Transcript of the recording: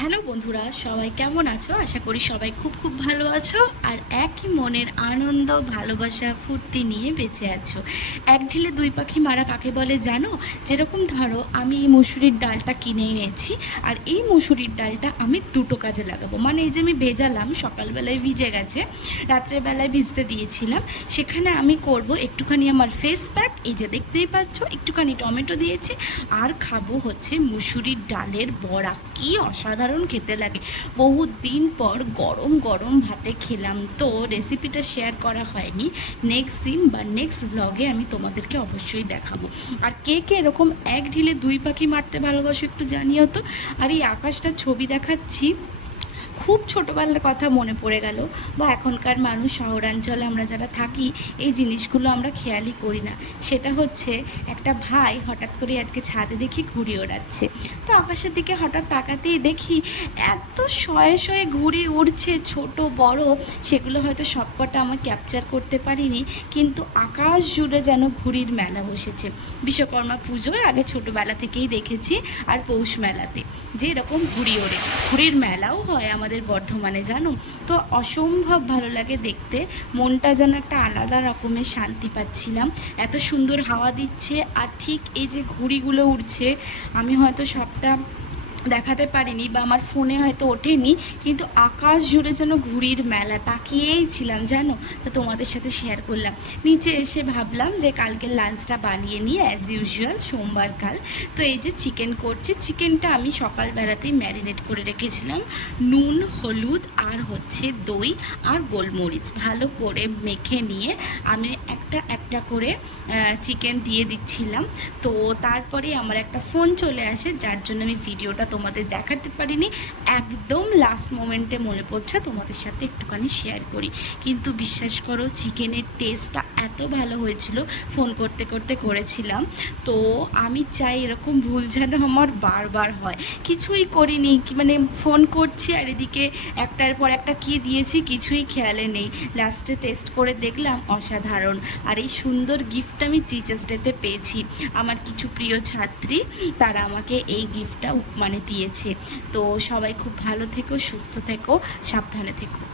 Hello বন্ধুরা, সবাই কেমন আছো? আশা করি সবাই খুব খুব ভালো আছো আর একই মনের আনন্দ, ভালোবাসা, ফুর্তি নিয়ে বেঁচে আছো। এক ঢিলে দুই পাখি মারা কাকে বলে জানো? যেরকম ধরো, আমি এই মুসুরির ডালটা কিনে এনেছি আর এই মুসুরির ডালটা আমি দুটো কাজে লাগাবো। মানে এই যে আমি ভেজালাম, সকালবেলায় ভিজে গেছে, রাত্রেবেলায় ভিজতে দিয়েছিলাম, সেখানে আমি করব একটুখানি আমার ফেস প্যাক, এই যে দেখতেই পাচ্ছ, একটুখানি টমেটো দিয়েছি আর খাবো হচ্ছে মুসুরির ডালের বড়া। কি অসাধারণ খেতে লাগে! বহু দিন পর গরম গরম ভাতে খেলাম, তো রেসিপিটা শেয়ার করা হয়নি। নেক্সট দিন বা নেক্সট ব্লগে আমি তোমাদেরকে অবশ্যই দেখাবো। আর কে কে এরকম এক ঢিলে দুই পাখি মারতে ভালোবাসো একটু জানিও তো। আর এই আকাশটার ছবি দেখাচ্ছি, খুব ছোটোবেলার কথা মনে পড়ে গেল। বা এখনকার মানুষ শহরাঞ্চলে আমরা যারা থাকি, এই জিনিসগুলো আমরা খেয়ালই করি না। সেটা হচ্ছে, একটা ভাই হঠাৎ করে আজকে ছাদে দেখি ঘুড়ি ওড়াচ্ছে, তো আকাশের দিকে হঠাৎ তাকাতেই দেখি এত শয়ে শয়ে ঘুড়ি উড়ছে, ছোট বড়। সেগুলো হয়তো সবকটা আমার ক্যাপচার করতে পারিনি, কিন্তু আকাশ জুড়ে যেন ঘুড়ির মেলা বসেছে। বিশ্বকর্মা পুজোয় আগে ছোটোবেলা থেকেই দেখেছি, আর পৌষ মেলাতে যে এরকম ঘুড়ি ওড়ে, ঘুড়ির মেলাও হয় আমাদের বর্ধমানে, জানো তো। অসম্ভব ভালো লাগে দেখতে, মনটা যেন একটা আলাদা রকমের শান্তি পাচ্ছিলাম। এত সুন্দর হাওয়া দিচ্ছে, আর ঠিক এই যে ঘুড়িগুলো উড়ছে, আমি হয়তো সবটা দেখাতে পারিনি বা আমার ফোনে হয়তো ওঠেনি, কিন্তু আকাশ জুড়ে যেন ঘুড়ির মেলা, তাকিয়েই ছিলাম জানো। তো তোমাদের সাথে শেয়ার করলাম। নিচে এসে ভাবলাম যে কালকের লাঞ্চটা বানিয়ে নিই, অ্যাজ ইউজুয়াল সোমবার কাল। তো এই যে চিকেন করছি, চিকেনটা আমি সকালবেলাতেই ম্যারিনেট করে রেখেছিলাম, নুন, হলুদ আর হচ্ছে দই আর গোলমরিচ ভালো করে মেখে নিয়ে আমি একটা একটা করে চিকেন দিয়ে দিচ্ছিলাম। তো তারপরে আমার একটা ফোন চলে আসে, যার জন্য আমি ভিডিওটা তোমাদের দেখাতে পারিনি। একদম লাস্ট মোমেন্টে মনে পড়ছে তোমাদের সাথে একটুখানি শেয়ার করি। কিন্তু বিশ্বাস করো, চিকেনের টেস্টটা এত ভালো হয়েছিল, ফোন করতে করতে করেছিলাম। তো আমি চাই এরকম ভুল যেন আমার বারবার হয়। কিছুই করিনি, মানে ফোন করছি আর এদিকে একটার পর একটা কী দিয়েছি কিছুই খেয়ালে নেই। লাস্টে টেস্ট করে দেখলাম অসাধারণ। আর এই সুন্দর গিফটটা আমি টিচার্স ডেতে পেয়েছি। আমার কিছু প্রিয় ছাত্রী, তারা আমাকে এই গিফটটা মানে দিয়েছে। তো সবাই খুব ভালো থেকো, সুস্থ থেকো, সাবধানে থেকো।